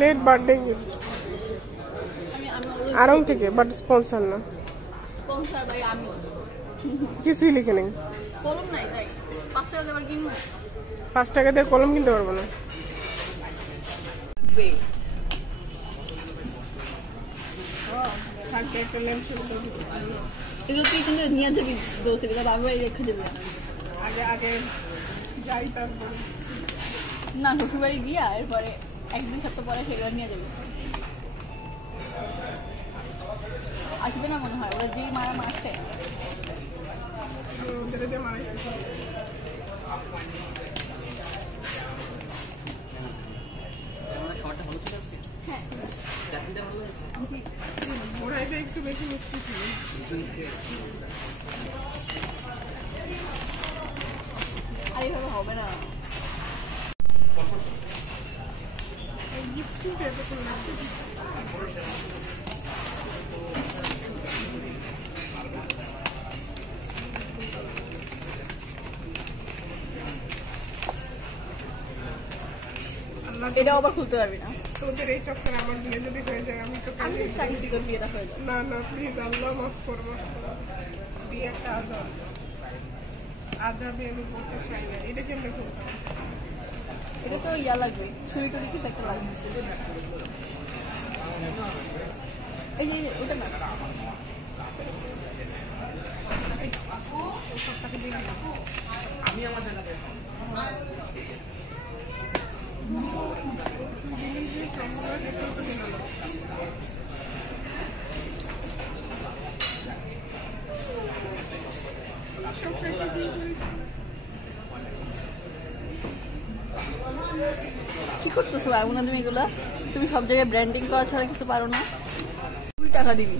Late birthday gift Aarong থেকে, but sponsor না। Sponsor ভাই আমি কিছুই লিখে নেই। কলম নাই তাই 5 টাকা দেবার কিনবো। 5 টাকা দিয়ে কলম কিনতে পারবো না। এগুলো তুই কিন্তু নিয়ে যাবি দোষ, এগুলো বাবা রেখে দেবে। আগে আগে যাই তারপরে না শ্বশুরবাড়ি গিয়া এরপরে 1-2 সপ্তাহ পরে সেগুলো নিয়ে যাবে। আসবে না মনে হয়, ওরা যেই মারা মারছে হ্যাঁ একটু বেশি মিষ্টি ছিল। আর এইভাবে হবে না। এটাও আবার খুলতে পারবি না। তোদের এই চক্করে আমার বিয়ে যদি হয়ে যায় আমি তো চাইছি তোর বিয়েটা হয়ে যায়। না না প্লিজ, আল্লাহ মাফ করবো। বিয়ে একটা আজাব, আজাবে আমি বলতে চাই না। এটা কেমনে খুলতে হবে? এটা তো ইয়া লাগবে, সুই টুরি কিছু একটা লাগবে। এই যে ওটা না আমি আমার জায়গাতে কি করতেছো পারবো না তুমি এগুলা? তুমি সব জায়গায় ব্র্যান্ডিং করা ছাড়া কিছু পারো না। 2 টাকা দিবি।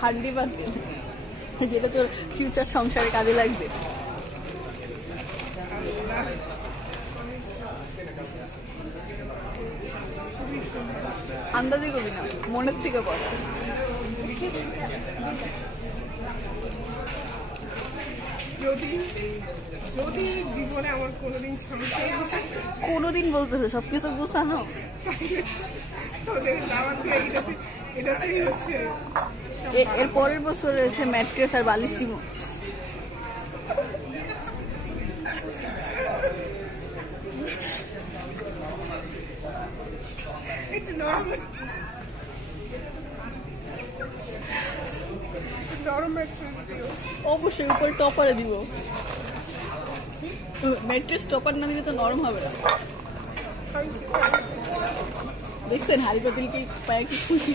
হাড্ডি বাদ, যেটা তোর ফিউচার সংসারে কাজে লাগবে। আন্দাজি করবি না, মনের থেকে বল। যদি যদি জীবনে আমার কোনোদিন কোনোদিন বলতেছে সবকিছু গুছানো। তোদের দাওয়াত দিয়ে এটাতেই হচ্ছে। এর পরের বছর হচ্ছে ম্যাট্রেস আর বালিশ দিব। একটু নরম নরম অবশ্যই উপরে টপারে দিব। ম্যাট্রেস টপার না দিলে তো নরম হবে না। দেখছেন হারি পাতিল কি পায়ে কি খুশি,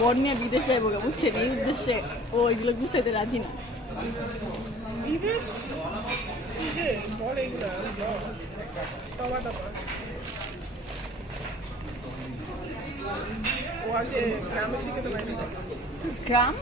বর নিয়ে বিদেশ যাইব গা, বুঝছেন? এই উদ্দেশ্যে ও এগুলো গুছাইতে রাজি না। বিদেশ বল এগুলা টবা টবা ও আগে গ্রামের দিকে তো বাইরে গ্রাম